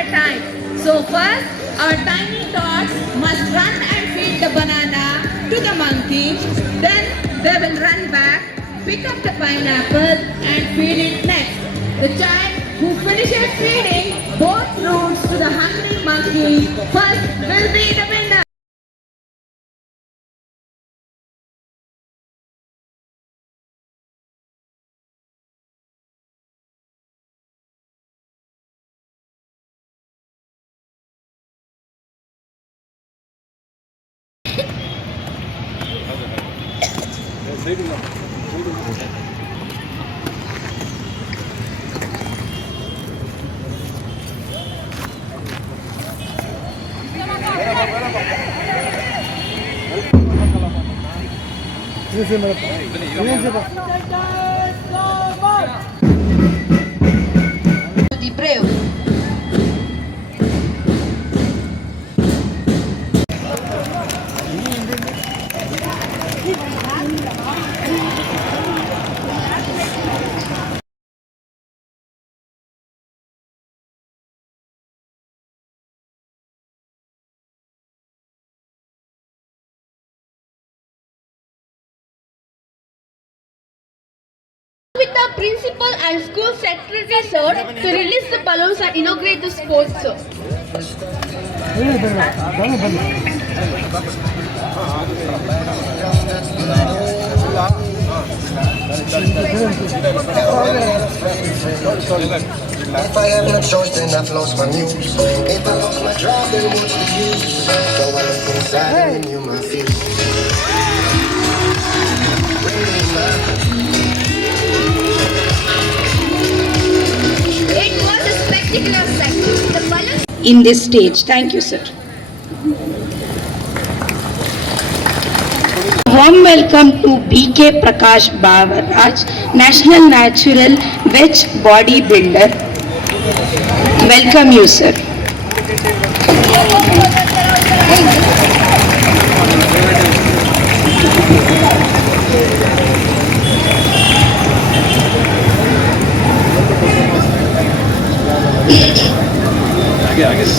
a time. So first, our tiny tots must run and feed the banana to the monkey. Then they will run back, pick up the pineapple and feed it next. The child who finishes feeding both fruits to the hungry monkey first will be the winner. The brave. With the principal and school secretary, sir, to release the balloons and inaugurate the sports, sir. If I have no choice, then I've lost my muse. If I lost my job, then what's the use? So I look inside and renew my fuse. It was a spectacular sight. The balloons In this stage. Thank you, sir. Warm welcome to BK Prakash Bavaraj, National Natural Veg Bodybuilder. Welcome you, sir. I guess.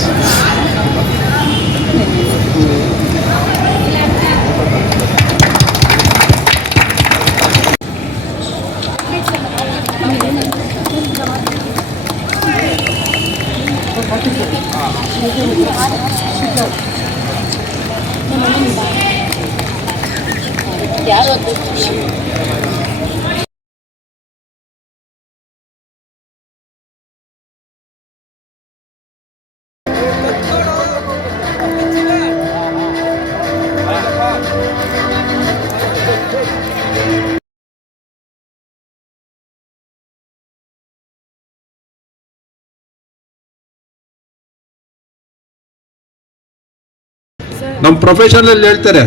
ನಮ್ಮ ಪ್ರೊಫೆಷನಲ್ಲಿ ಹೇಳ್ತಾರೆ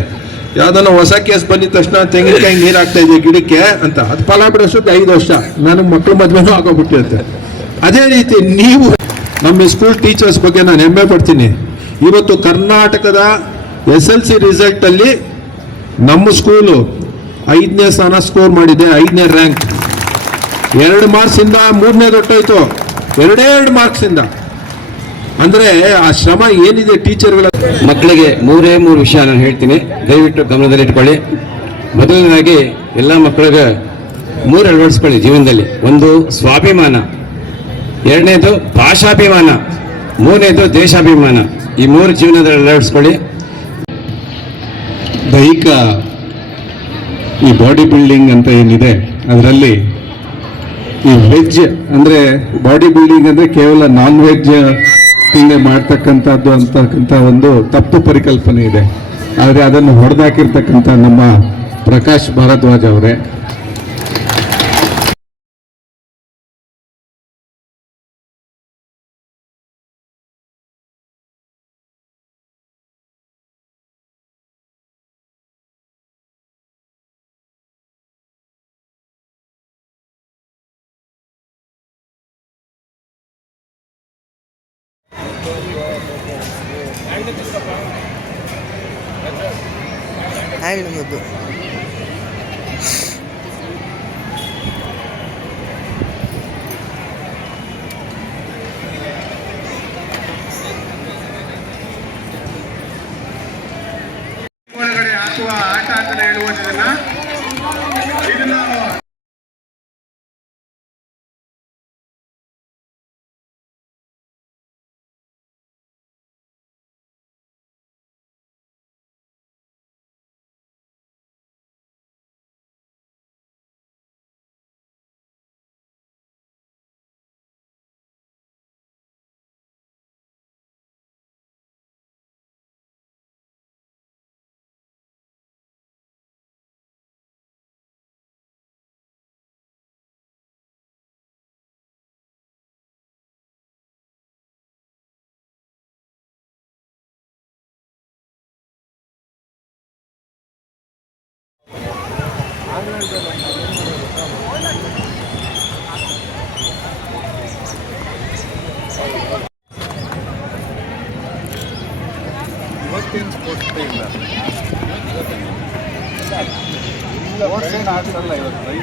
ಯಾವ್ದನ್ನ ಹೊಸ case ಬಂದಿದ ತಕ್ಷಣ ತೆಂಗಿನಕಾಯಿ ನೀರು ಹಾಕ್ತಾ ಇದೆ ಗಿಡಕ್ಕೆ ಅಂತ, ಅದು ಫಲ ಬಿಡೋಷ್ಟಕ್ಕೆ 5 ವರ್ಷ, ನನಗೆ ಮಕ್ಕಳು ಮದುವೆನೂ ಆಗೋಗ್ಬಿಟ್ಟಿರುತ್ತೆ. ಅದೇ ರೀತಿ ನೀವು ನಮ್ಮ ಸ್ಕೂಲ್ ಟೀಚರ್ಸ್ ಬಗ್ಗೆ ನಾನು ಹೆಮ್ಮೆ ಪಡ್ತೀನಿ. ಇವತ್ತು ಕರ್ನಾಟಕದ SLC ರಿಸಲ್ಟಲ್ಲಿ ನಮ್ಮ ಸ್ಕೂಲು 5ನೇ ಸ್ಥಾನ ಸ್ಕೋರ್ ಮಾಡಿದೆ, 5ನೇ ರ್ಯಾಂಕ್. 2 ಮಾರ್ಕ್ಸಿಂದ 3ನೇ ದೊಡ್ಡೋಯ್ತು, 2 ಮಾರ್ಕ್ಸಿಂದ. ಅಂದ್ರೆ ಆ ಶ್ರಮ ಏನಿದೆ ಟೀಚರ್ಗಳ. ಮಕ್ಕಳಿಗೆ 3 ವಿಷಯ ನಾನು ಹೇಳ್ತೀನಿ, ದಯವಿಟ್ಟು ಗಮನದಲ್ಲಿಟ್ಕೊಳ್ಳಿ. ಮೊದಲನೇದಾಗಿ ಎಲ್ಲ ಮಕ್ಕಳಿಗೆ 3 ಅಳವಡಿಸ್ಕೊಳ್ಳಿ ಜೀವನದಲ್ಲಿ. ಒಂದು ಸ್ವಾಭಿಮಾನ, 2ನೇದು ಭಾಷಾಭಿಮಾನ, 3ನೇದು ದೇಶಾಭಿಮಾನ. ಈ 3 ಜೀವನದಲ್ಲಿ ಅಳವಡಿಸ್ಕೊಳ್ಳಿ. ದೈಹಿಕ ಈ ಬಾಡಿ ಬಿಲ್ಡಿಂಗ್ ಅಂತ ಏನಿದೆ ಅದರಲ್ಲಿ ಈ ವೆಜ್ ಅಂದ್ರೆ ಬಾಡಿ ಬಿಲ್ಡಿಂಗ್ ಅಂದ್ರೆ ಕೇವಲ ನಾನ್ ವೆಜ್ ತಿಂಡಿ ಮಾಡ್ತಕ್ಕಂಥದ್ದು ಅಂತಕ್ಕಂಥ ಒಂದು ತಪ್ಪು ಪರಿಕಲ್ಪನೆ ಇದೆ. ಆದರೆ ಅದನ್ನು ಹೊಡೆದಾಕಿರ್ತಕ್ಕಂಥ ನಮ್ಮ ಪ್ರಕಾಶ್ ಭಾರದ್ವಾಜ್ ಅವರೇ ಹಾಕುವ ಆಟ ಅಂತ ಹೇಳುವುದನ್ನ ಇದನ್ನ ಇವತ್ತೇನು ಸ್ಪೋರ್ಟ್ಸ್ ಡೇ ಇಲ್ಲ ಸ್ಪೋರ್ಟ್ಸ್ ಏನು ಆಡ್ಸಲ್ಲ ಇವತ್ತು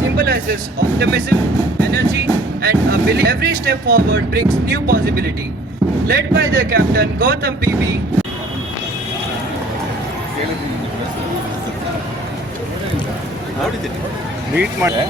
Symbolizes optimism, energy, and a belief. Every step forward brings new possibility. Led by their captain Gautam PB. Meet ಮಾಡಿ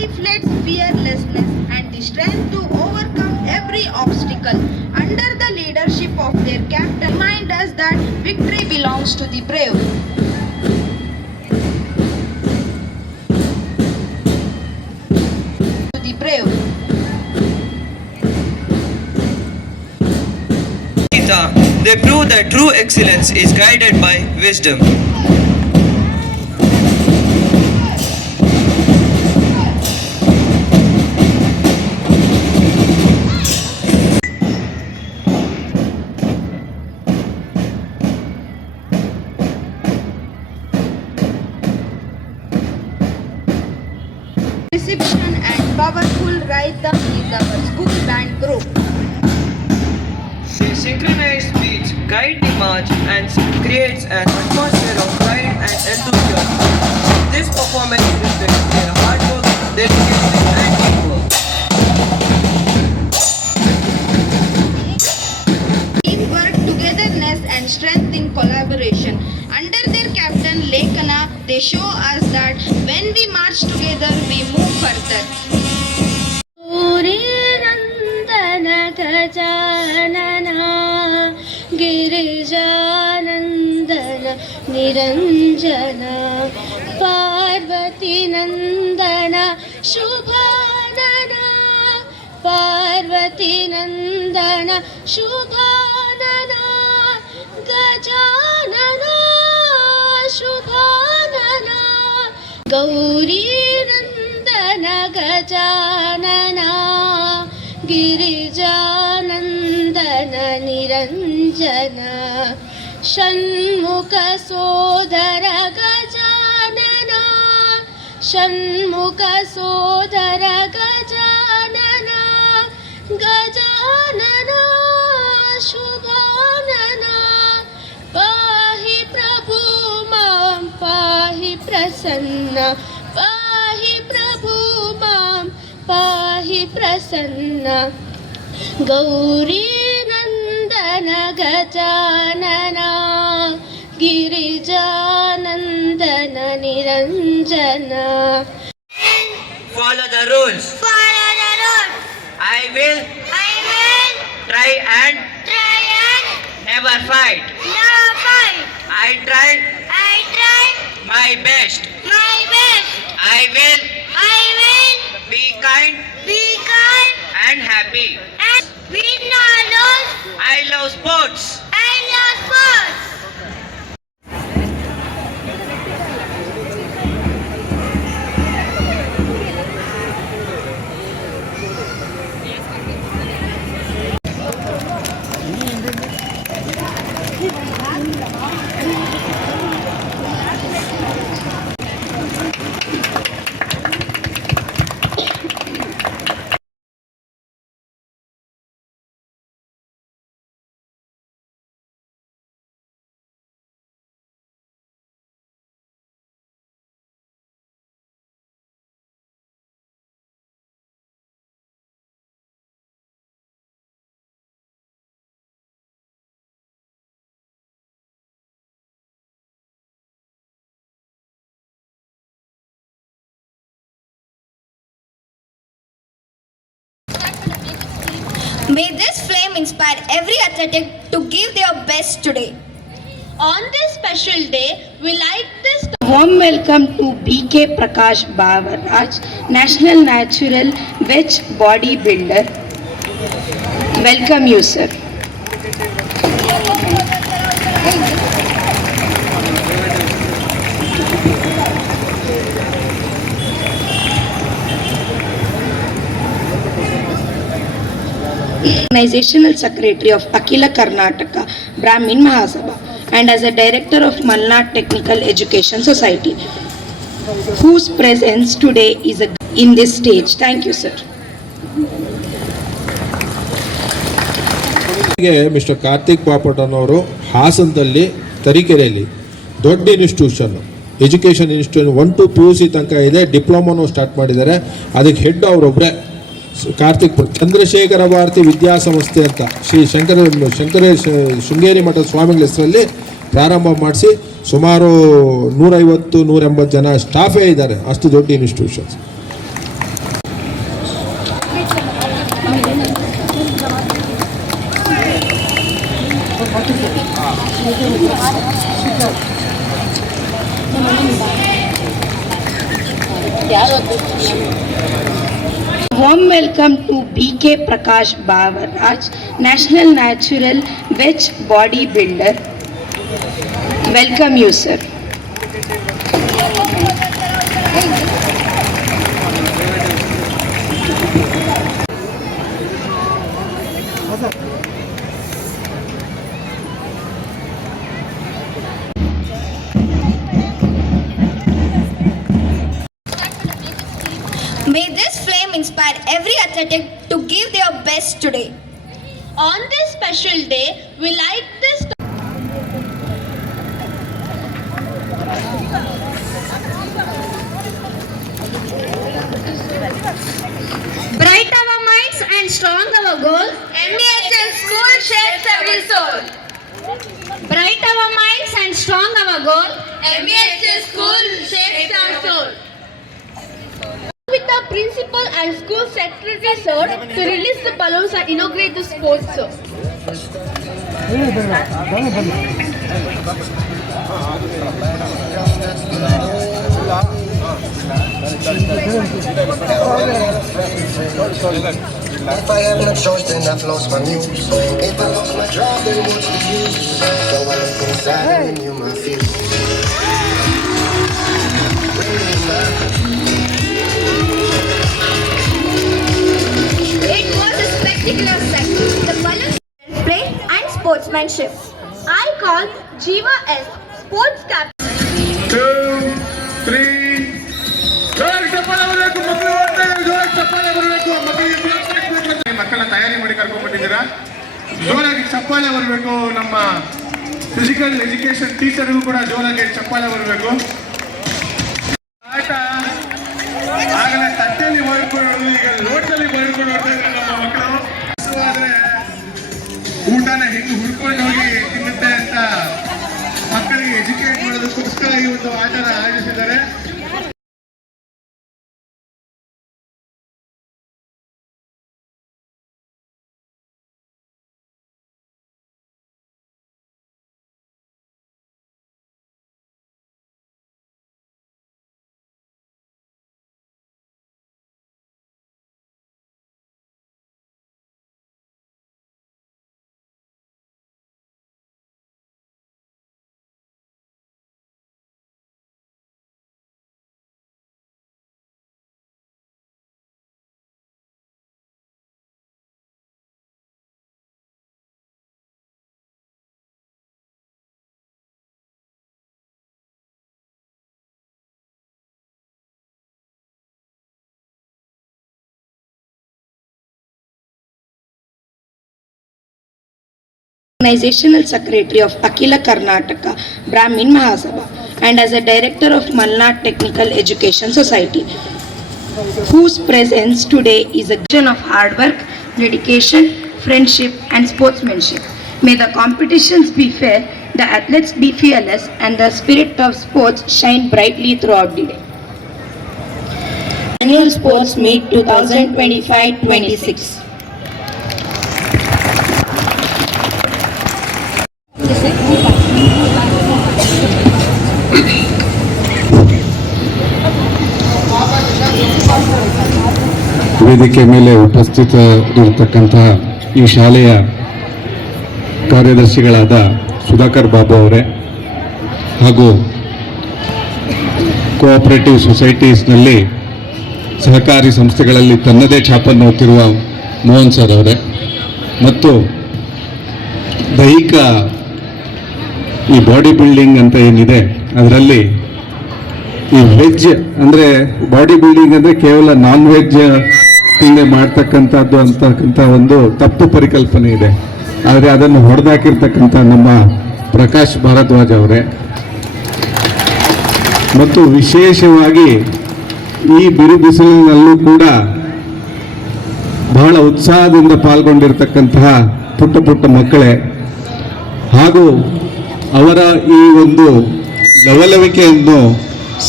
Reflects fearlessness and the strength to overcome every obstacle. Under the leadership of their captain, remind us that victory belongs to the brave. To the brave. They prove that true excellence is guided by wisdom. Reception and powerful rhythm is our school band group. Their synchronized beats guide the march and creates an atmosphere of pride and enthusiasm. This performance reflects their hard work, dedication, and teamwork. Teamwork, togetherness, and strength in collaboration. Under their captain Lekana, they show us that when we march together, we move further. Nandana Gajanana Girijanandana Niranjana Parvati Nandana Shubhanana Parvati Nandana Shubhanana Gajanana Shubhanana Gauri Nandana Gajanana Girijanandana Niranjana Shanmukha Sodara Gajanana Shanmukha ಸೋದರ ಗಜಾನನ ಗಜಾನನ ಶುಭಾನನ ಪಾಹಿ ಪ್ರಭು ಮಾಂ ಪಾಹಿ ಪ್ರಸನ್ನ ಪಾಹಿ ಪ್ರಭು ಮಾಂ ಪಾಹಿ ಪ್ರಸನ್ನ ಗೌರಿ ನಂದನ ಗಜಾನನ ಗಿರಿಜಾನಂದನ ನಿರಂಜನ. Follow the rules. I will try and never fight. I tried my best. I will be kind and happy. I love sports. May this flame inspire every athletic to give their best today. On this special day, we like this. Warm welcome to BK Prakash Bavaraj, National Natural Veg Bodybuilder. Welcome you, sir. Organizational Secretary of Akhila Karnataka Brahmin Mahasabha and as a Director of Malnad Technical Education Society, whose presence today is in this stage. Thank you, sir. Mister Karthik ಪಾಪಟನ್ ಅವರು ಹಾಸನದಲ್ಲಿ ತರೀಕೆರೆಯಲ್ಲಿ ದೊಡ್ಡ institution education institution 1 to PUC ತನಕ ಇದೆ. ಡಿಪ್ಲೊಮಾನು start ಮಾಡಿದ್ದಾರೆ. ಅದಕ್ಕೆ ಹೆಡ್ ಅವರೊಬ್ಬರೇ ಕಾರ್ತಿಕ್ ಚಂದ್ರಶೇಖರ ಭಾರತಿ ವಿದ್ಯಾಸಂಸ್ಥೆ ಅಂತ ಶ್ರೀ ಶೃಂಗೇರಿ ಮಠದ ಸ್ವಾಮಿಗಳ ಹೆಸರಲ್ಲಿ ಪ್ರಾರಂಭ ಮಾಡಿಸಿ ಸುಮಾರು 150-180 ಜನ ಸ್ಟಾಫೇ ಇದ್ದಾರೆ. ಅಷ್ಟು ದೊಡ್ಡ institutions. Warm welcome to BK Prakash Bavaraj, National Natural Veg Bodybuilder. Welcome you, sir. May this flame inspire every athletic to give their best today. On this special day, we like this. Bright our minds and strong our goals. MEHS School shapes every soul. Bright our minds and strong our goal. MEHS School shapes our soul. With the principal and school secretary sir to release the balloons and inaugurate the sports sir. If I have no choice, then I've lost my muse. If I lost my drive, then what's the use? So I look inside and renew my fuse. It was a spectacular sight. The balloons, play and sportsmanship. I call Jiva S. Sports Captain. 2, 3, go! ಜೋರಾಗಿ ಚಪ್ಪಾಳೆ ಬರಬೇಕು. ನಮ್ಮ physical education ಟೀಚರ್ಗೂ ಕೂಡ ಜೋರಾಗಿ ಚಪ್ಪಾಳೆ ಬರಬೇಕು. ಆಟ ಆಗಲೇ ತಟ್ಟೆಯಲ್ಲಿ ಬಳ್ಕೊಳ್ಳೋದು, ಈಗ ಲೋಟದಲ್ಲಿ ಬಳ್ಕೊಂಡು ನಮ್ಮ ಮಕ್ಕಳು. ಆದ್ರೆ ಊಟನ ಹೆಂಗೆ ಹುಡ್ಕೊಂಡು ಹೋಗಿ ತಿನ್ನುತ್ತೆ ಅಂತ ಮಕ್ಕಳಿಗೆ ಎಜುಕೇಟ್ ಮಾಡೋದಕ್ಕೋಸ್ಕರ ಈ ಒಂದು ಆಟನ ಆಯೋಜಿಸಿದ್ದಾರೆ. Organizational Secretary of Akila Karnataka Brahmin Mahasabha and as a Director of Malnad Technical Education Society, whose presence today is a vision of hard work, dedication, friendship and sportsmanship. May the competitions be fair, the athletes be fearless and the spirit of sports shine brightly throughout the day. Annual Sports Meet 2025-26. ವೇದಿಕೆ ಮೇಲೆ ಉಪಸ್ಥಿತರಿರತಕ್ಕಂತಹ ಈ ಶಾಲೆಯ ಕಾರ್ಯದರ್ಶಿಗಳಾದ ಸುಧಾಕರ್ ಬಾಬು ಅವರೇ ಹಾಗೂ cooperative ಸೊಸೈಟೀಸ್ನಲ್ಲಿ ಸಹಕಾರಿ ಸಂಸ್ಥೆಗಳಲ್ಲಿ ತನ್ನದೇ ಛಾಪನ್ನು ಹೊತ್ತಿರುವ ಮೋಹನ್ ಸರ್ ಅವರೇ ಮತ್ತು ದೈಹಿಕ ಈ ಬಾಡಿ ಬಿಲ್ಡಿಂಗ್ ಅಂತ ಏನಿದೆ ಅದರಲ್ಲಿ ಈ ವೆಜ್ ಅಂದರೆ ಬಾಡಿ ಬಿಲ್ಡಿಂಗ್ ಅಂದರೆ ಕೇವಲ ನಾನ್ ವೆಜ್ ತಿಂಡಿ ಮಾಡ್ತಕ್ಕಂಥದ್ದು ಅಂತಕ್ಕಂಥ ಒಂದು ತಪ್ಪು ಪರಿಕಲ್ಪನೆ ಇದೆ. ಆದರೆ ಅದನ್ನು ಹೊಡೆದಾಕಿರ್ತಕ್ಕಂಥ ನಮ್ಮ ಪ್ರಕಾಶ್ ಭಾರದ್ವಾಜ್ ಅವರೇ ಮತ್ತು ವಿಶೇಷವಾಗಿ ಈ ಬಿರು ಬಿಸಿಲಿನಲ್ಲೂ ಕೂಡ ಬಹಳ ಉತ್ಸಾಹದಿಂದ ಪಾಲ್ಗೊಂಡಿರ್ತಕ್ಕಂತಹ ಪುಟ್ಟ ಪುಟ್ಟ ಮಕ್ಕಳೇ ಹಾಗೂ ಅವರ ಈ ಒಂದು ಲವಲವಿಕೆಯನ್ನು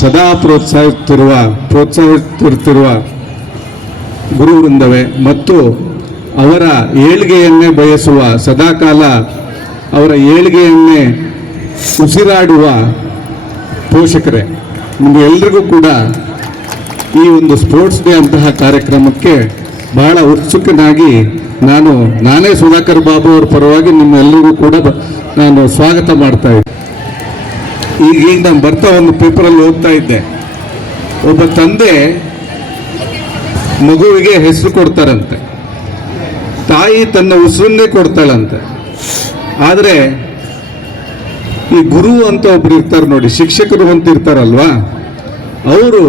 ಸದಾ ಪ್ರೋತ್ಸಾಹಿಸುತ್ತಿರುವ ಗುರುವೃಂದವೇ ಮತ್ತು ಅವರ ಏಳ್ಗೆಯನ್ನೇ ಬಯಸುವ ಸದಾಕಾಲ ಅವರ ಏಳ್ಗೆಯನ್ನೇ ಉಸಿರಾಡುವ ಪೋಷಕರೇ, ನಿಮಗೆಲ್ಲರಿಗೂ ಕೂಡ ಈ ಒಂದು ಸ್ಪೋರ್ಟ್ಸ್ ಡೇ ಅಂತಹ ಕಾರ್ಯಕ್ರಮಕ್ಕೆ ಬಹಳ ಉತ್ಸುಕನಾಗಿ ನಾನೇ ಸುಧಾಕರ್ ಬಾಬು ಅವರ ಪರವಾಗಿ ನಿಮ್ಮೆಲ್ಲರಿಗೂ ಕೂಡ ನಾನು ಸ್ವಾಗತ ಮಾಡ್ತಾ ಇದ್ದೆ. ಈಗ ನಾನು ಬರ್ತಾ ಒಂದು ಪೇಪರಲ್ಲಿ ಓದ್ತಾ ಇದ್ದೆ, ಒಬ್ಬ ತಂದೆ ಮಗುವಿಗೆ ಹೆಸರು ಕೊಡ್ತಾರಂತೆ, ತಾಯಿ ತನ್ನ ಉಸಿರನ್ನೇ ಕೊಡ್ತಾಳಂತೆ. ಆದರೆ ಈ ಗುರು ಅಂತ ಒಬ್ರು ಇರ್ತಾರೆ ನೋಡಿ, ಶಿಕ್ಷಕರು ಅಂತ ಇರ್ತಾರಲ್ವಾ, ಅವರು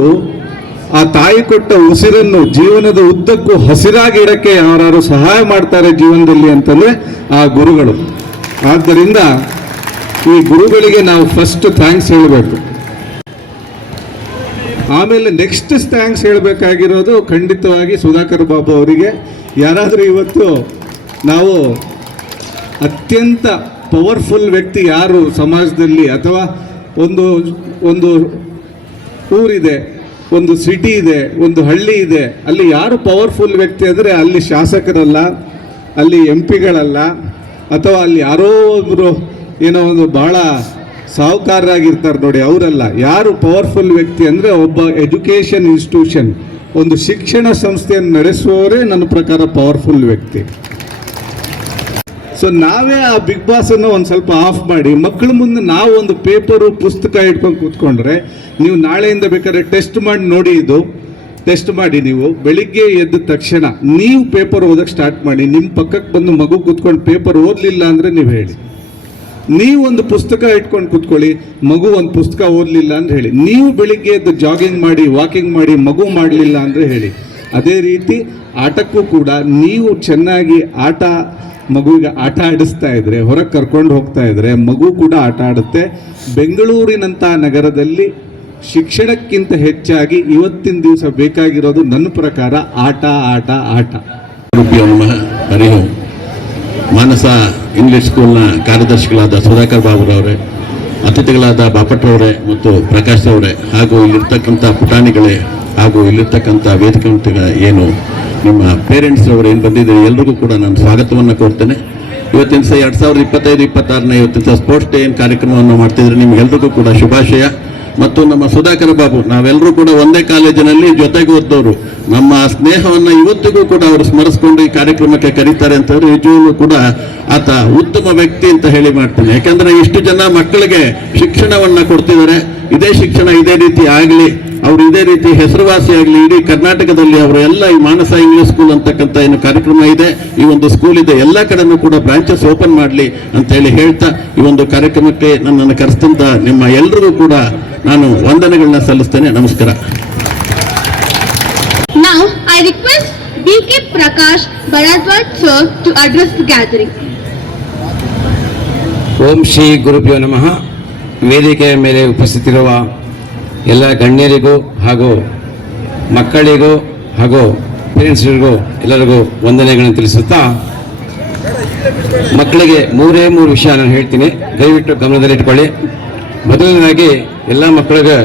ಆ ತಾಯಿ ಕೊಟ್ಟ ಉಸಿರನ್ನು ಜೀವನದ ಉದ್ದಕ್ಕೂ ಹಸಿರಾಗಿ ಇಡಕ್ಕೆ ಯಾರು ಸಹಾಯ ಮಾಡ್ತಾರೆ ಜೀವನದಲ್ಲಿ ಅಂತಂದ್ರೆ ಆ ಗುರುಗಳು. ಆದ್ದರಿಂದ ಈ ಗುರುಗಳಿಗೆ ನಾವು ಫಸ್ಟ್ ಥ್ಯಾಂಕ್ಸ್ ಹೇಳಬೇಕು. ಆಮೇಲೆ ನೆಕ್ಸ್ಟ್ ಥ್ಯಾಂಕ್ಸ್ ಹೇಳಬೇಕಾಗಿರೋದು ಖಂಡಿತವಾಗಿ ಸುಧಾಕರ್ ಬಾಬು ಅವರಿಗೆ. ಯಾರಾದರೂ ಇವತ್ತು ನಾವು ಅತ್ಯಂತ ಪವರ್ಫುಲ್ ವ್ಯಕ್ತಿ ಯಾರು ಸಮಾಜದಲ್ಲಿ, ಅಥವಾ ಒಂದು ಊರಿದೆ, ಒಂದು ಸಿಟಿ ಇದೆ, ಒಂದು ಹಳ್ಳಿ ಇದೆ, ಅಲ್ಲಿ ಯಾರು ಪವರ್ಫುಲ್ ವ್ಯಕ್ತಿ ಅಂದರೆ ಅಲ್ಲಿ ಶಾಸಕರಲ್ಲ, ಅಲ್ಲಿ MP ಗಳಲ್ಲ, ಅಥವಾ ಅಲ್ಲಿ ಯಾರೋ ಒಬ್ಬರು ಏನೋ ಒಂದು ಬಹಳ ಸಾಹುಕಾರರಾಗಿರ್ತಾರೆ ನೋಡಿ, ಅವರಲ್ಲ. ಯಾರು ಪವರ್ಫುಲ್ ವ್ಯಕ್ತಿ ಅಂದರೆ ಒಬ್ಬ ಎಜುಕೇಷನ್ ಇನ್ಸ್ಟಿಟ್ಯೂಷನ್, ಒಂದು ಶಿಕ್ಷಣ ಸಂಸ್ಥೆಯನ್ನು ನಡೆಸುವವರೇ ನನ್ನ ಪ್ರಕಾರ ಪವರ್ಫುಲ್ ವ್ಯಕ್ತಿ. ಸೊ ನಾವೇ ಆ ಬಿಗ್ ಬಾಸನ್ನು ಒಂದು ಸ್ವಲ್ಪ ಆಫ್ ಮಾಡಿ ಮಕ್ಕಳ ಮುಂದೆ ನಾವು ಒಂದು ಪೇಪರು ಪುಸ್ತಕ ಇಟ್ಕೊಂಡು ಕೂತ್ಕೊಂಡ್ರೆ, ನೀವು ನಾಳೆಯಿಂದ ಬೇಕಾದ್ರೆ ಟೆಸ್ಟ್ ಮಾಡಿ ನೋಡಿ, ಇದು ಟೆಸ್ಟ್ ಮಾಡಿ. ನೀವು ಬೆಳಿಗ್ಗೆ ಎದ್ದ ತಕ್ಷಣ ನೀವು ಪೇಪರ್ ಓದಕ್ಕೆ ಸ್ಟಾರ್ಟ್ ಮಾಡಿ. ನಿಮ್ಮ ಪಕ್ಕಕ್ಕೆ ಬಂದು ಮಗು ಕೂತ್ಕೊಂಡು ಪೇಪರ್ ಓದಲಿಲ್ಲ ಅಂದರೆ ನೀವು ಹೇಳಿ. ನೀವೊಂದು ಪುಸ್ತಕ ಇಟ್ಕೊಂಡು ಕೂತ್ಕೊಳ್ಳಿ, ಮಗು ಒಂದು ಪುಸ್ತಕ ಓದಲಿಲ್ಲ ಅಂತ ಹೇಳಿ. ನೀವು ಬೆಳಿಗ್ಗೆ ಎದ್ದು ಜಾಗಿಂಗ್ ಮಾಡಿ, ವಾಕಿಂಗ್ ಮಾಡಿ, ಮಗು ಮಾಡಲಿಲ್ಲ ಅಂದರೆ ಹೇಳಿ. ಅದೇ ರೀತಿ ಆಟಕ್ಕೂ ಕೂಡ ನೀವು ಚೆನ್ನಾಗಿ ಆಟ ಮಗುವಿಗೆ ಆಟ ಆಡಿಸ್ತಾ ಇದ್ರೆ, ಹೊರಗೆ ಕರ್ಕೊಂಡು ಹೋಗ್ತಾ ಇದ್ರೆ ಮಗು ಕೂಡ ಆಟ ಆಡುತ್ತೆ. ಬೆಂಗಳೂರಿನಂಥ ನಗರದಲ್ಲಿ ಶಿಕ್ಷಣಕ್ಕಿಂತ ಹೆಚ್ಚಾಗಿ ಇವತ್ತಿನ ದಿವಸ ಬೇಕಾಗಿರೋದು ನನ್ನ ಪ್ರಕಾರ ಆಟ ಆಟ ಆಟ. ಗುರುಭ್ಯೋ ನಮಃ. ಹರಿ ಓಂ. ಮಾನಸ ಇಂಗ್ಲಿಷ್ ಸ್ಕೂಲ್ನ ಕಾರ್ಯದರ್ಶಿಗಳಾದ ಸುಧಾಕರ್ ಬಾಬುರವರೇ, ಅತಿಥಿಗಳಾದ ಬಾಪಟ್ರವರೇ ಮತ್ತು ಪ್ರಕಾಶ್ ಅವರೇ, ಹಾಗೂ ಇಲ್ಲಿರ್ತಕ್ಕಂಥ ಪುಟಾಣಿಗಳೇ, ಹಾಗೂ ಇಲ್ಲಿರ್ತಕ್ಕಂಥ ವೇದಿಕೆ ಏನು ನಿಮ್ಮ ಪೇರೆಂಟ್ಸ್ ಅವರು ಏನು ಬಂದಿದ್ದೀರಿ, ಎಲ್ರಿಗೂ ಕೂಡ ನಾನು ಸ್ವಾಗತವನ್ನು ಕೋರ್ತೇನೆ. ಇವತ್ತಿನ ದಿವಸ 2025-26ನೇ ಇವತ್ತಿನ ದಿವಸ ಸ್ಪೋರ್ಟ್ಸ್ ಡೇ ಏನು ಕಾರ್ಯಕ್ರಮವನ್ನು ಮಾಡ್ತಿದ್ರೆ ನಿಮಗೆಲ್ರಿಗೂ ಕೂಡ ಶುಭಾಶಯ. ಮತ್ತು ನಮ್ಮ ಸುಧಾಕರ್ ಬಾಬು, ನಾವೆಲ್ಲರೂ ಕೂಡ ಒಂದೇ ಕಾಲೇಜಿನಲ್ಲಿ ಜೊತೆಗೆ ಓದ್ದವರು, ನಮ್ಮ ಸ್ನೇಹವನ್ನು ಇವತ್ತಿಗೂ ಕೂಡ ಅವರು ಸ್ಮರಿಸ್ಕೊಂಡು ಈ ಕಾರ್ಯಕ್ರಮಕ್ಕೆ ಕರೀತಾರೆ ಅಂತಂದ್ರೆ ನಿಜವೂ ಕೂಡ ಆತ ಉತ್ತಮ ವ್ಯಕ್ತಿ ಅಂತ ಹೇಳಿ ಮಾಡ್ತೀನಿ. ಯಾಕಂದ್ರೆ ಇಷ್ಟು ಜನ ಮಕ್ಕಳಿಗೆ ಶಿಕ್ಷಣವನ್ನ ಕೊಡ್ತಿದ್ದಾರೆ. ಇದೇ ಶಿಕ್ಷಣ ಇದೇ ರೀತಿ ಆಗಲಿ, ಅವರು ಇದೇ ರೀತಿ ಹೆಸರುವಾಸಿಯಾಗಲಿ ಇಡೀ ಕರ್ನಾಟಕದಲ್ಲಿ. ಅವರು ಎಲ್ಲ ಈ ಮಾನಸ ಇಂಗ್ಲಿಷ್ ಸ್ಕೂಲ್ ಅಂತಕ್ಕಂಥ ಏನು ಕಾರ್ಯಕ್ರಮ ಇದೆ, ಈ ಒಂದು ಸ್ಕೂಲ್ ಇದೆ, ಎಲ್ಲ ಕಡೆನೂ ಕೂಡ ಬ್ರಾಂಚಸ್ ಓಪನ್ ಮಾಡಲಿ ಅಂತ ಹೇಳಿ ಹೇಳ್ತಾ ಈ ಒಂದು ಕಾರ್ಯಕ್ರಮಕ್ಕೆ ನನ್ನನ್ನು ಕರೆಸ್ತಂತ ನಿಮ್ಮ ಎಲ್ರಿಗೂ ಕೂಡ ನಾನು ವಂದನೆಗಳನ್ನ ಸಲ್ಲಿಸ್ತೇನೆ. ನಮಸ್ಕಾರ. Now I request B.K. Prakash Bharadwaj sir to address the gathering. ಓಂ ಶ್ರೀ ಗುರುಭ್ಯೋ ನಮಃ. ವೇದಿಕೆಯ ಮೇಲೆ ಉಪಸ್ಥಿತಿರುವ ಎಲ್ಲ ಗಣ್ಯರಿಗೂ ಹಾಗೂ ಮಕ್ಕಳಿಗೂ ಹಾಗೂ ಪೇರೆಂಟ್ಸ್ಗಳಿಗೂ ಎಲ್ಲರಿಗೂ ವಂದನೆಗಳನ್ನು ತಿಳಿಸುತ್ತಾ, ಮಕ್ಕಳಿಗೆ ಮೂರೇ ವಿಷಯ ನಾನು ಹೇಳ್ತೀನಿ, ದಯವಿಟ್ಟು ಗಮನದಲ್ಲಿಟ್ಕೊಳ್ಳಿ. ಮೊದಲನೇದಾಗಿ ಎಲ್ಲ ಮಕ್ಕಳಿಗೆ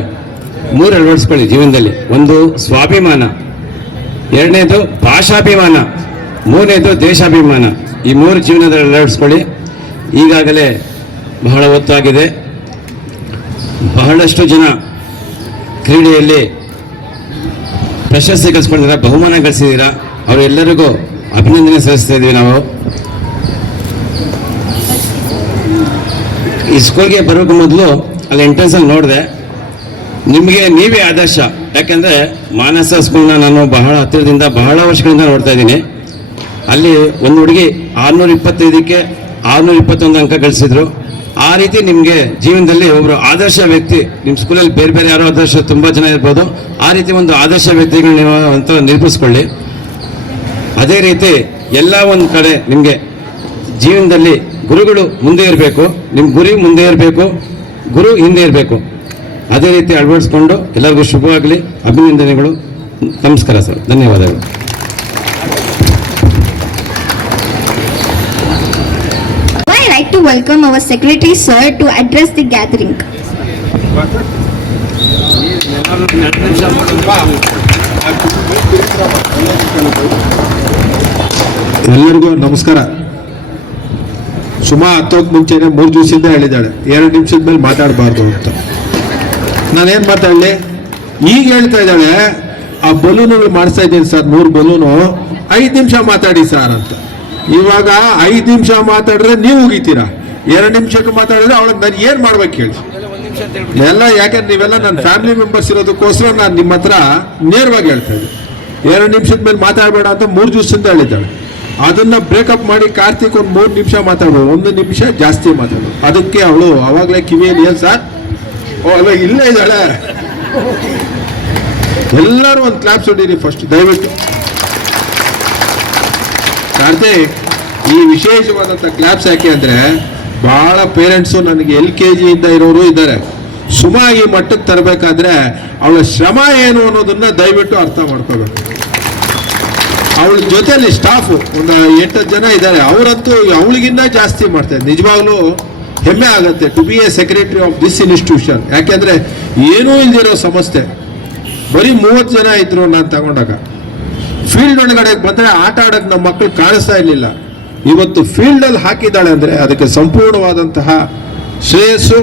3 ಅಳವಡಿಸ್ಕೊಳ್ಳಿ ಜೀವನದಲ್ಲಿ. ಒಂದು ಸ್ವಾಭಿಮಾನ, ಎರಡನೇದು ಭಾಷಾಭಿಮಾನ, ಮೂರನೇದು ದೇಶಾಭಿಮಾನ. ಈ 3 ಜೀವನದಲ್ಲಿ ಅಳವಡಿಸ್ಕೊಳ್ಳಿ. ಈಗಾಗಲೇ ಬಹಳ ಹೊತ್ತಾಗಿದೆ. ಬಹಳಷ್ಟು ಜನ ಕ್ರೀಡೆಯಲ್ಲಿ ಪ್ರಶಸ್ತಿ ಗಳಿಸ್ಕೊಂಡಿದ್ದೀರಾ, ಬಹುಮಾನ ಗಳಿಸಿದ್ದೀರಾ. ಅವರೆಲ್ಲರಿಗೂ ಅಭಿನಂದನೆ ಸಲ್ಲಿಸ್ತಾ ಇದ್ದೀವಿ ನಾವು. ಈ ಸ್ಕೂಲ್ಗೆ ಬರೋಕ್ಕೂ ಮೊದಲು ಅಲ್ಲಿ ಎಂಟ್ರೆನ್ಸಲ್ಲಿ ನೋಡಿದೆ, ನಿಮಗೆ ನೀವೇ ಆದರ್ಶ. ಯಾಕೆಂದರೆ ಮಾನಸ ಸ್ಕೂಲ್ನ ನಾನು ಬಹಳ ಹತ್ತಿರದಿಂದ ಬಹಳ ವರ್ಷಗಳಿಂದ ನೋಡ್ತಾ ಇದ್ದೀನಿ. ಅಲ್ಲಿ ಒಂದು ಹುಡುಗಿ 625ಕ್ಕೆ 621 ಅಂಕ ಗಳಿಸಿದ್ರು. ಆ ರೀತಿ ನಿಮಗೆ ಜೀವನದಲ್ಲಿ ಒಬ್ಬರು ಆದರ್ಶ ವ್ಯಕ್ತಿ, ನಿಮ್ಮ ಸ್ಕೂಲಲ್ಲಿ ಬೇರೆ ಬೇರೆ ಯಾರೋ ಆದರ್ಶ ತುಂಬ ಜನ ಇರ್ಬೋದು, ಆ ರೀತಿ ಒಂದು ಆದರ್ಶ ವ್ಯಕ್ತಿಗಳು ನೀವು ಅಂತ ನಿರೂಪಿಸ್ಕೊಳ್ಳಿ. ಅದೇ ರೀತಿ ಎಲ್ಲ ಒಂದು ಕಡೆ ನಿಮಗೆ ಜೀವನದಲ್ಲಿ ಗುರುಗಳು ಮುಂದೆ ಇರಬೇಕು, ನಿಮ್ಮ ಗುರಿ ಮುಂದೆ ಇರಬೇಕು, ಗುರು ಹಿಂದೆ ಇರಬೇಕು. ಅದೇ ರೀತಿ ಅಳವಡಿಸ್ಕೊಂಡು ಎಲ್ಲರಿಗೂ ಶುಭವಾಗಲಿ. ಅಭಿನಂದನೆಗಳು. ನಮಸ್ಕಾರ ಸರ್, ಧನ್ಯವಾದಗಳು. I like to welcome our secretary sir to address the gathering. ಎಲ್ಲರಿಗೂ ನಮಸ್ಕಾರ. ಸುಮಾ ಹತ್ತೋಕ್ ಮುಂಚೆನೆ 3 ದಿವಸದಿಂದ ಹೇಳಿದ್ದಾಳೆ 2 ನಿಮಿಷದ ಮೇಲೆ ಮಾತಾಡಬಾರ್ದು ಅಂತ. ನಾನೇನು ಮಾತಾಡಲಿ? ಈಗ ಹೇಳ್ತಾ ಇದ್ದಾಳೆ ಆ ಬಲೂನುಗಳು ಮಾಡಿಸ್ತಾ ಇದ್ದೀನಿ ಸರ್, 100 ಬಲೂನು, 5 ನಿಮಿಷ ಮಾತಾಡಿ ಸರ್ ಅಂತ. ಇವಾಗ 5 ನಿಮಿಷ ಮಾತಾಡಿದ್ರೆ ನೀವು ಉಗಿತೀರಾ, 2 ನಿಮಿಷಕ್ಕೆ ಮಾತಾಡಿದ್ರೆ ಅವಳನ್ನ ನಾನು ಏನು ಮಾಡ್ಬೇಕು ಹೇಳಿ ಎಲ್ಲ. ಯಾಕಂದ್ರೆ ನೀವೆಲ್ಲ ನನ್ನ ಫ್ಯಾಮಿಲಿ ಮೆಂಬರ್ಸ್ ಇರೋದಕ್ಕೋಸ್ಕರ ನಾನು ನಿಮ್ಮ ಹತ್ರ ನೇರವಾಗಿ ಹೇಳ್ತಾ ಇದ್ದೆ. 2 ನಿಮಿಷದ ಮೇಲೆ ಮಾತಾಡಬೇಡ ಅಂತ 3 ದಿವಸದಿಂದ ಹೇಳಿದ್ದಾಳೆ. ಅದನ್ನ ಬ್ರೇಕಪ್ ಮಾಡಿ ಕಾರ್ತಿಕ್ ಒಂದು 3 ನಿಮಿಷ ಮಾತಾಡೋದು, 1 ನಿಮಿಷ ಜಾಸ್ತಿ ಮಾತಾಡೋದು. ಅದಕ್ಕೆ ಅವಳು ಅವಾಗಲೇ ಕಿವಿಯಲ್ಲಿ ಏನು ಸರ್, ಓ ಅಲ್ಲ ಇಲ್ಲೇ ಇದ್ದಾಳೆ. ಎಲ್ಲರೂ ಒಂದು ಕ್ಲಾಪ್ಸ್ ಹೊಡೀರಿ ಫಸ್ಟ್ ದಯವಿಟ್ಟು. ಕಾರ್ತಿಕ್, ಈ ವಿಶೇಷವಾದಂಥ ಕ್ಲಾಪ್ಸ್ ಯಾಕೆ ಅಂದರೆ ಭಾಳ ಪೇರೆಂಟ್ಸು ನನಗೆ LKG ಇಂದ ಇರೋರು ಇದ್ದಾರೆ. ಸುಮಾ ಈ ಮಟ್ಟಕ್ಕೆ ತರಬೇಕಾದ್ರೆ ಅವಳ ಶ್ರಮ ಏನು ಅನ್ನೋದನ್ನ ದಯವಿಟ್ಟು ಅರ್ಥ ಮಾಡ್ಕೋಬೇಕು. ಅವಳ ಜೊತೆಯಲ್ಲಿ ಸ್ಟಾಫು ಒಂದು 8 ಜನ ಇದ್ದಾರೆ, ಅವರಂತೂ ಅವಳಿಗಿನ್ನ ಜಾಸ್ತಿ ಮಾಡ್ತಾರೆ. ನಿಜವಾಗ್ಲೂ ಹೆಮ್ಮೆ ಆಗುತ್ತೆ to be a secretary of this institution. ಯಾಕೆಂದರೆ ಏನೂ ಇಲ್ದಿರೋ ಸಂಸ್ಥೆ, ಬರೀ 30 ಜನ ಇದ್ರು ನಾನು ತಗೊಂಡಾಗ. ಫೀಲ್ಡ್ ಒಳಗಡೆ ಬಂದರೆ ಆಟ ಆಡೋಕ್ಕೆ ನಮ್ಮ ಮಕ್ಕಳು ಕಾಣಿಸ್ತಾ ಇರಲಿಲ್ಲ. ಇವತ್ತು ಫೀಲ್ಡಲ್ಲಿ ಹಾಕಿದ್ದಾಳೆ ಅಂದರೆ ಅದಕ್ಕೆ ಸಂಪೂರ್ಣವಾದಂತಹ ಶ್ರೇಯಸ್ಸು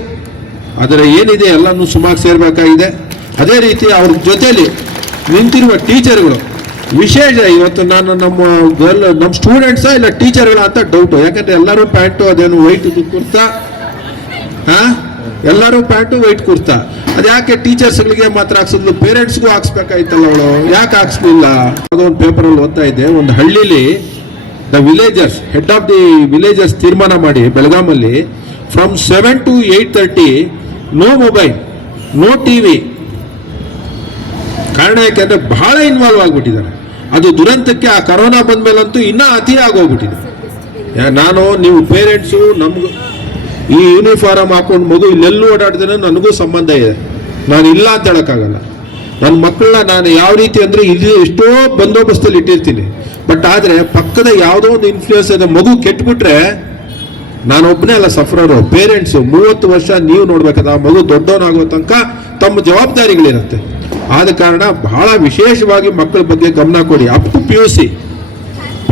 ಅದರ ಏನಿದೆ ಎಲ್ಲನೂ ಸುಮಾರು ಸೇರಬೇಕಾಗಿದೆ. ಅದೇ ರೀತಿ ಅವ್ರ ಜೊತೆಯಲ್ಲಿ ನಿಂತಿರುವ ಟೀಚರ್ಗಳು ವಿಶೇಷ. ಇವತ್ತು ನಾನು ನಮ್ಮ ಸ್ಟೂಡೆಂಟ್ಸಾ ಇಲ್ಲ ಟೀಚರ್ಗಳ ಅಂತ ಡೌಟು. ಯಾಕಂದರೆ ಎಲ್ಲರೂ ಪ್ಯಾಂಟು ಅದೇನು ವೈಟ್ ಕುರ್ತಾ, ಎಲ್ಲರೂ ಪ್ಯಾಂಟು ವೈಟ್ ಕುರ್ತಾ. ಅದು ಯಾಕೆ ಟೀಚರ್ಸ್ಗಳಿಗೆ ಮಾತ್ರ ಹಾಕ್ಸಿದ್ಲು, ಪೇರೆಂಟ್ಸ್ಗೂ ಹಾಕ್ಸ್ಬೇಕಾಯ್ತಲ್ಲ ಅವಳು, ಯಾಕೆ ಹಾಕ್ಸ್ಲಿಲ್ಲ? ಅದೊಂದು ಪೇಪರಲ್ಲಿ ಓದ್ತಾ ಇದ್ದೆ, ಒಂದು ಹಳ್ಳಿಲಿ the villagers, head of the villagers ತೀರ್ಮಾನ ಮಾಡಿ ಬೆಳಗಾಮಲ್ಲಿ from 7 to 8:30 no mobile, no TV. ಕಾರಣ ಯಾಕೆಂದ್ರೆ ಬಹಳ ಇನ್ವಾಲ್ವ್ ಆಗಿಬಿಟ್ಟಿದ್ದಾರೆ. ಅದು ದುರಂತಕ್ಕೆ ಆ ಕರೋನಾ ಬಂದ ಮೇಲಂತೂ ಇನ್ನೂ ಅತಿ ಆಗೋಗ್ಬಿಟ್ಟಿದೆ. ನಾನು ನೀವು ಪೇರೆಂಟ್ಸು ನಮ್ಗೆ ಈ ಯೂನಿಫಾರ್ಮ್ ಹಾಕೊಂಡು ಮಗು ಇಲ್ಲೆಲ್ಲೂ ಓಡಾಡಿದ್ರೆ ನನಗೂ ಸಂಬಂಧ ಇದೆ, ನಾನು ಇಲ್ಲ ಅಂತ ಹೇಳೋಕ್ಕಾಗಲ್ಲ. ನನ್ನ ಮಕ್ಕಳನ್ನ ನಾನು ಯಾವ ರೀತಿ ಅಂದರೆ ಇಲ್ಲಿ ಎಷ್ಟೋ ಬಂದೋಬಸ್ತಲ್ಲಿ ಇಟ್ಟಿರ್ತೀನಿ, ಬಟ್ ಆದರೆ ಪಕ್ಕದ ಯಾವುದೋ ಒಂದು ಇನ್ಫ್ಲೂಯೆನ್ಸ್ ಇದೆ, ಮಗು ಕೆಟ್ಬಿಟ್ರೆ ನಾನೊಬ್ಬನೇ ಅಲ್ಲ ಸಫರರು, ಪೇರೆಂಟ್ಸು 30 ವರ್ಷ ನೀವು ನೋಡ್ಬೇಕಾದ ಆ ಮಗು ದೊಡ್ಡವನಾಗೋ ತನಕ ತಮ್ಮ ಜವಾಬ್ದಾರಿಗಳಿರುತ್ತೆ. ಆದ ಕಾರಣ ಬಹಳ ವಿಶೇಷವಾಗಿ ಮಕ್ಕಳ ಬಗ್ಗೆ ಗಮನ ಕೊಡಿ. Up to P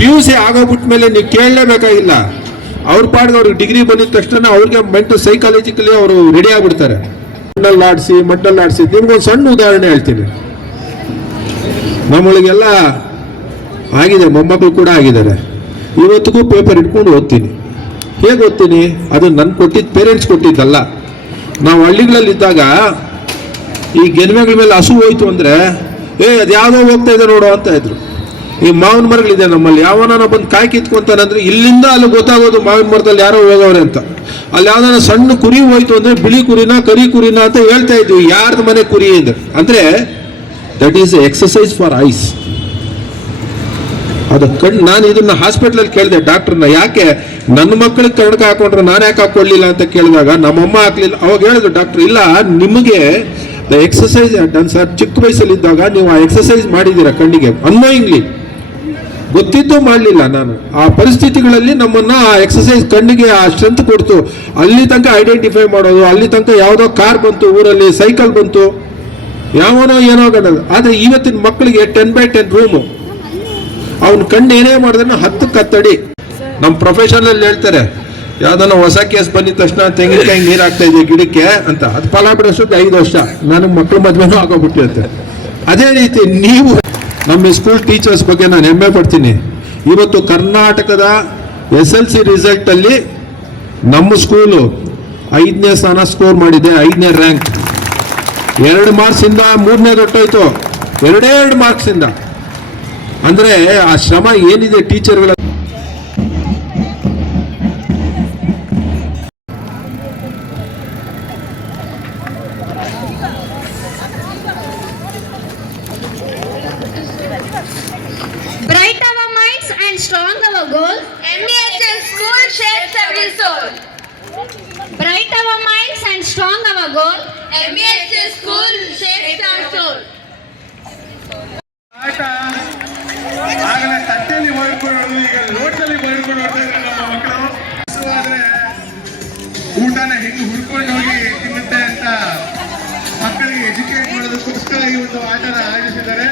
U C ಆಗೋಗ್ಬಿಟ್ಟ ಮೇಲೆ ನೀವು ಕೇಳಲೇಬೇಕಾಗಿಲ್ಲ, ಅವ್ರ ಪಾಡ್ಗೆ ಅವ್ರಿಗೆ ಡಿಗ್ರಿ ಬಂದಿದ ತಕ್ಷಣ ಅವ್ರಿಗೆ ಮೆಂಟಲ್ ಸೈಕಾಲಜಿಕಲಿ ಅವರು ರೆಡಿ ಆಗ್ಬಿಡ್ತಾರೆ. ಮಣ್ಣಲ್ಲಿ ಆಡಿಸಿ ನಿಮ್ಗೊಂದು ಸಣ್ಣ ಉದಾಹರಣೆ ಹೇಳ್ತೀನಿ. ನಮ್ಮೊಳಗೆಲ್ಲ ಆಗಿದೆ, ಮೊಮ್ಮಕ್ಕಳು ಕೂಡ ಆಗಿದ್ದಾರೆ. ಇವತ್ತಿಗೂ ಪೇಪರ್ ಇಟ್ಕೊಂಡು ಓದ್ತೀನಿ. ಹೇಗೆ ಓದ್ತೀನಿ? ಅದು ನನ್ನ ಕೊಟ್ಟಿದ್ದು, ಪೇರೆಂಟ್ಸ್ ಕೊಟ್ಟಿದ್ದಲ್ಲ. ನಾವು ಹಳ್ಳಿಗಳಲ್ಲಿದ್ದಾಗ ಈ ಗೆನ್ಮೆಗಳ ಮೇಲೆ ಹಸು ಹೋಯ್ತು ಅಂದರೆ ಅದು ಯಾವುದೋ ಹೋಗ್ತಾ ಇದೆ ನೋಡೋ ಅಂತ ಇದ್ರು. ಈ ಮಾವಿನ ಮರಗಳಿದೆ ನಮ್ಮಲ್ಲಿ, ಯಾವನ ಬಂದು ಕಾಯಿ ಕಿತ್ಕೊಂತಾನಂದ್ರೆ ಇಲ್ಲಿಂದ ಅಲ್ಲಿ ಗೊತ್ತಾಗೋದು ಮಾವಿನ ಮರದಲ್ಲಿ ಯಾರೋ ಹೋಗವ್ರೆ ಅಂತ. ಅಲ್ಲಿ ಯಾವ್ದಾನ ಸಣ್ಣ ಕುರಿ ಹೋಯ್ತು ಅಂದ್ರೆ ಬಿಳಿ ಕುರಿನ ಕರಿ ಕುರಿನ ಅಂತ ಹೇಳ್ತಾ ಇದ್ವಿ, ಯಾರ್ದು ಮನೆ ಕುರಿ ಅಂದ್ರೆ that is exercise for ice. ಅದು ನಾನು ಇದನ್ನ ಹಾಸ್ಪಿಟ್ಲಲ್ಲಿ ಕೇಳಿದೆ ಡಾಕ್ಟರ್ನ, ಯಾಕೆ ನನ್ನ ಮಕ್ಕಳಿಗೆ ಕನ್ನಡಕ ಹಾಕೊಂಡ್ರೆ ನಾನು ಯಾಕೆ ಹಾಕೊಳ್ಳಿಲ್ಲ ಅಂತ ಕೇಳಿದಾಗ ನಮ್ಮಮ್ಮ ಹಾಕ್ಲಿಲ್ಲ. ಅವಾಗ ಹೇಳಿದ್ರು ಡಾಕ್ಟರ್, ಇಲ್ಲ ನಿಮಗೆ ಎಕ್ಸಸೈಸ್ ಡನ್ ಸರ್, ಚಿಕ್ಕ ವಯಸ್ಸಲ್ಲಿದ್ದಾಗ ನೀವು ಆ ಎಕ್ಸಸೈಸ್ ಮಾಡಿದ್ದೀರಾ ಕಣ್ಣಿಗೆ ಅನ್ವಯಿಂಗ್ಲಿ, ಗೊತ್ತಿದ್ದು ಮಾಡಲಿಲ್ಲ. ನಾನು ಆ ಪರಿಸ್ಥಿತಿಗಳಲ್ಲಿ ನಮ್ಮನ್ನ ಆ ಎಕ್ಸಸೈಸ್ ಕಣ್ಣಿಗೆ ಆ ಸ್ಟ್ರೆಂತ್ ಕೊಡ್ತು. ಅಲ್ಲಿ ತನಕ ಐಡೆಂಟಿಫೈ ಮಾಡೋದು, ಅಲ್ಲಿ ತನಕ ಯಾವುದೋ ಕಾರ್ ಬಂತು ಊರಲ್ಲಿ, ಸೈಕಲ್ ಬಂತು, ಯಾವನೋ ಏನೋ ಗಣದು. ಆದರೆ ಇವತ್ತಿನ ಮಕ್ಕಳಿಗೆ 10x10 ರೂಮು, ಅವ್ನ ಕಣ್ಣು ಏನೇ ಮಾಡಿದ್ರೆ 10 ಕತ್ತಡಿ. ನಮ್ಮ ಪ್ರೊಫೆಷನಲ್ಲಿ ಹೇಳ್ತಾರೆ, ಯಾವ್ದಾನ ಹೊಸ ಕೇಸ್ ಬಂದಿದ ತಕ್ಷಣ ತೆಂಗಿನಕಾಯಿ ನೀರು ಹಾಕ್ತಾ ಇದೆ ಗಿಡಕ್ಕೆ ಅಂತ, ಅದು ಫಲ ಬಿಡೋಷ್ಟಕ್ಕೆ 5 ವರ್ಷ, ನನಗೆ ಮಕ್ಕಳ ಮದುವೆನೂ ಆಗೋಗ್ಬಿಟ್ಟಿರುತ್ತೆ. ಅದೇ ರೀತಿ ನೀವು ನಮ್ಮ ಸ್ಕೂಲ್ ಟೀಚರ್ಸ್ ಬಗ್ಗೆ ನಾನು ಹೆಮ್ಮೆ ಪಡ್ತೀನಿ. ಇವತ್ತು ಕರ್ನಾಟಕದ SLC ರಿಸಲ್ಟಲ್ಲಿ ನಮ್ಮ ಸ್ಕೂಲು 5ನೇ ಸ್ಥಾನ ಸ್ಕೋರ್ ಮಾಡಿದೆ, 5ನೇ ರ್ಯಾಂಕ್. 2 ಮಾರ್ಕ್ಸಿಂದ 3ನೇ ದೊಡ್ಡೋಯ್ತು, 2 ಮಾರ್ಕ್ಸಿಂದ. ಅಂದರೆ ಆ ಶ್ರಮ ಏನಿದೆ ಟೀಚರ್ಗಳ. Bright our minds and strong our goals. MBSL School shapes every soul. Bright our minds and strong our goal. MBSL School shapes our soul. ಆಟ ಆಗಲೇ ತಟ್ಟೆಯಲ್ಲಿ ಬಳ್ಕೊಳ್ಳೋದು, ಈಗ ಲೋಟದಲ್ಲಿ ಬಳ್ಕೊಳ್ಳೋದು ನಮ್ಮ ಮಕ್ಕಳು. ಆದ್ರೆ ಊಟನ ಹೆಂಗೆ ಹುಡ್ಕೊಂಡು ಹೋಗಿ ತಿನ್ನುತ್ತೆ ಅಂತ ಮಕ್ಕಳಿಗೆ ಎಜುಕೇಟ್ ಮಾಡೋದಕ್ಕೋಸ್ಕರ ಈ ಒಂದು ಆಟನ ಆಯೋಜಿಸಿದ್ದಾರೆ.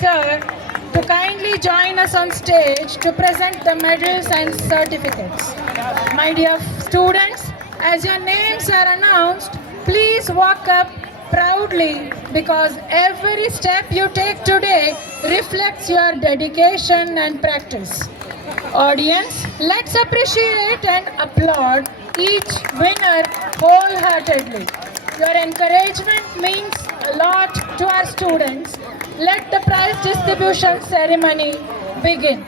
sir to kindly join us on stage to present the medals and certificates. My dear students, as your names are announced, please walk up proudly because every step you take today reflects your dedication and practice. Audience, let's appreciate and applaud each winner wholeheartedly. Your encouragement means a lot to our students. Let the prize distribution ceremony begin.